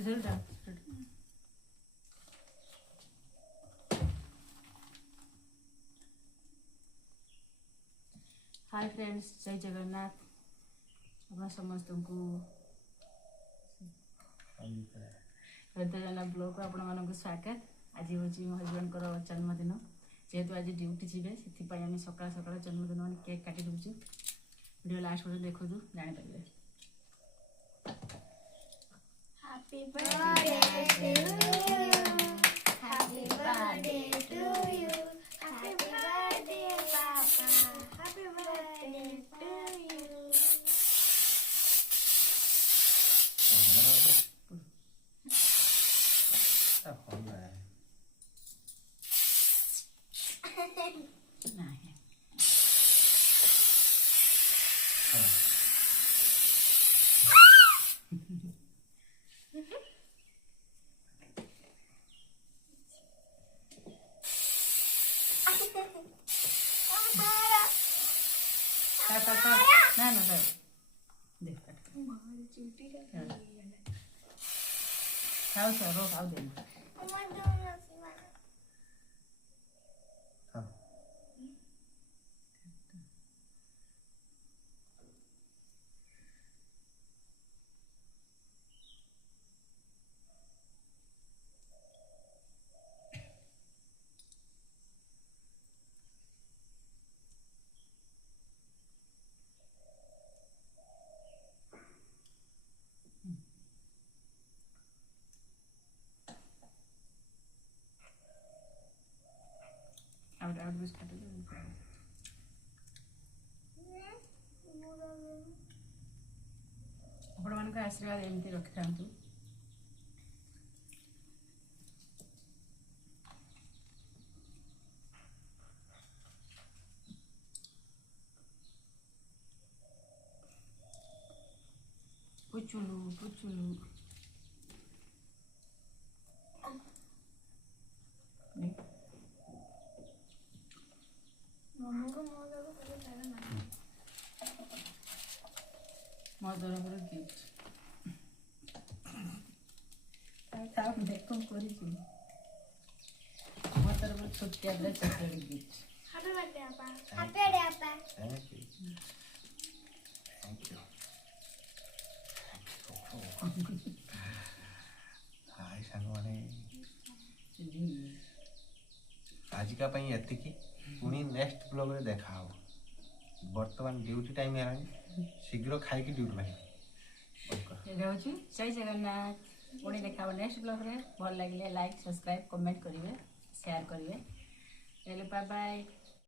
Hi friends, जय जगन्नाथ। आप समस्त को हृदय ब्लॉग को आपण मानक स्वागत। आज हूँ मो हजबैंड जन्मदिन, जेहेतु आज ड्यूटी जीवे से सकाल सकाल जन्मदिन मैंने केक काटी दूसरी। वीडियो लास्ट पर्यटन देखो जापर। Happy birthday to you. Happy birthday to you. Happy birthday, Papa. Happy birthday to you. ना ना सर देख खाओ सर रो खाओ देना। आउट बस काट दे। आपण मान का आशीर्वाद एमती रखि थांतु। पुचुलू पुचुलू मो तरफ गिफ्ट देखो कर मो तरफ छोटिया chocolate gift. Happy birthday, Papa. Happy birthday, Papa. Thank you. Thank you. हाय सांगवाने आज का पई एतिकी पुनी नेक्स्ट ब्लॉग रे देखा हो। वर्तमान ड्यूटी टाइम है, शीघ्र खाई की ड्यूटी भाई रहउछु। जय जगन्नाथ। पुनी देखा नेक्स्ट ब्लॉग रे। भल लागिले लाइक सब्सक्राइब कमेंट करिवे शेयर करिवे। Bye bye.